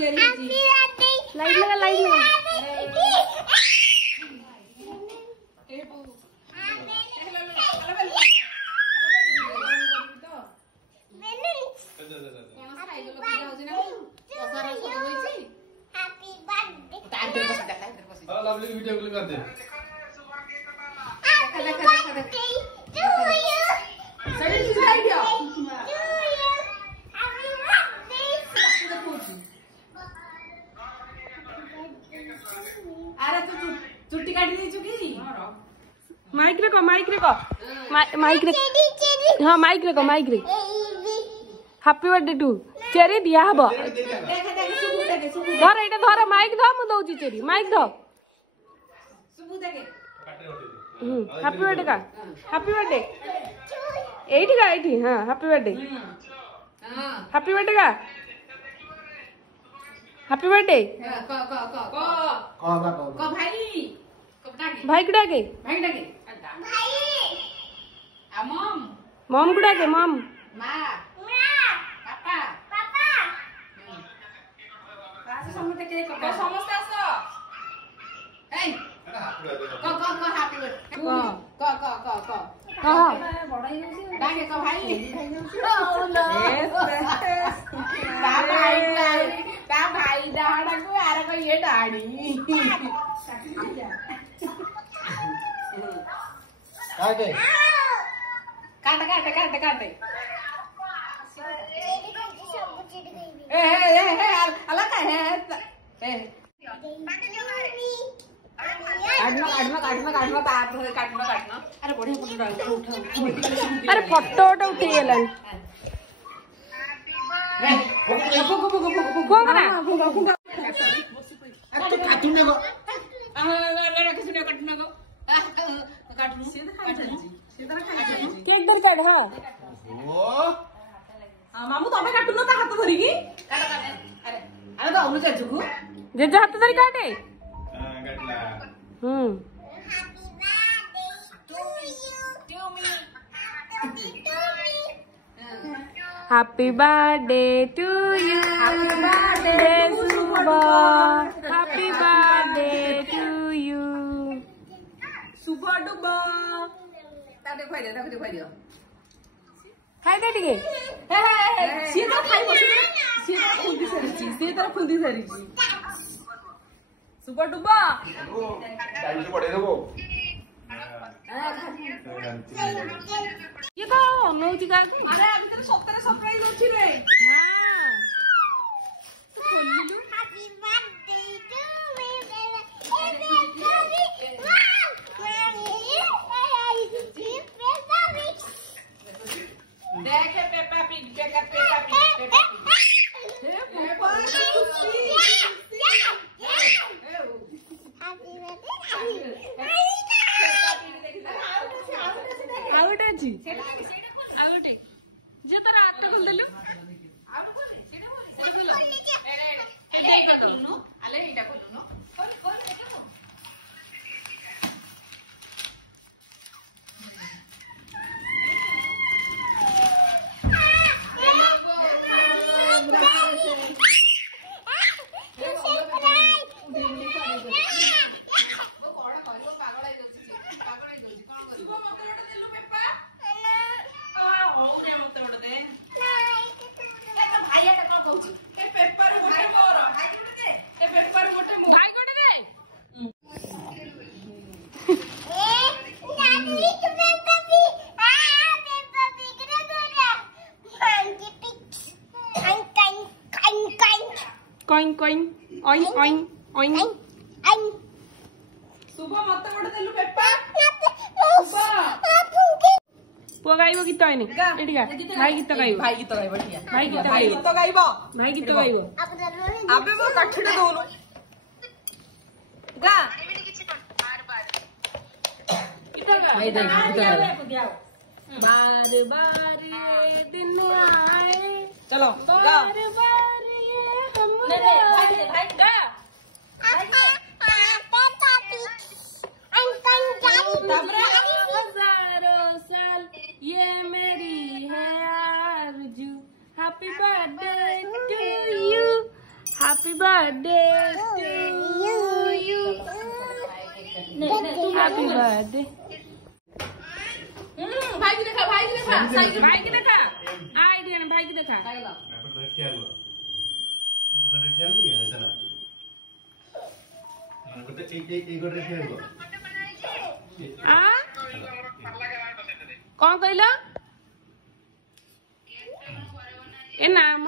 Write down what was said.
light लगा light लगा video click कर दे चुट्टी काटी देछु कि माइक रे को माइक रे हाँ माइक रे हैप्पी बर्थडे टू चेरी दिया हबो धर एटा धर माइक ध मु दउची चेरी माइक ध हैप्पी बर्थडे का हैप्पी बर्थडे एठी का एठी हां हैप्पी बर्थडे हैप्पी बर्थडे का हैप्पी बर्थडे को भाई भाई कुडा के भाई आ मम कुडा के मम मां पापा आस समस्त के समस्त आस ए को हैप्पी बर्थडे को हां डाके को भाई ता भाई डाड़ा को आरे को ये डाड़ी आगे काटे ए अलग का है ए काटना अरे बढ़िया फोटो उठा अरे फोटो उठे गेलन कौन करा तो काटू ने को केक दर काट हां ओ मामू तमे काटू न ता हाथ धरी की अरे तो उनु चजुकु जे हाथ धरी काटे काटला happy birthday to you happy birthday सुबह हैप्पी बर्थडे टू यू सुबह डुबा ता देखै दियो खाई दे टिके सी तो खाई बसु सी तो खुंदी सरी सुबह डुबा टाइम से पड़े देखो ये तो नौची का अरे अभी तो सप्ताह सरप्राइज होछि रे हैप्पी बर्थडे टू मी देख पेपा पिग आउट अछि आउट जे तोरा आट खोल दिलु कोइन कोइन ओइन ओइन ओइन सुबह मत गोटे देलु पेपा पुआ गाइबो गीत आइनी एटिका भाई गीत गाइबो भाई गीत गाइबो ठीक है भाई गीत गाइबो भाई गीत गाइबो आबे मो काठिडे दोनु गा भाई दे बार बार ये दिन आए चलो गा बार बार ये हम भाई गा हजारों साल ये मेरी है आरज़ू happy birthday to you happy birthday happy birthday भाई की देखा साइकिल भाई की देखा आई डियन भाई की देखा कौन कहला ए नाम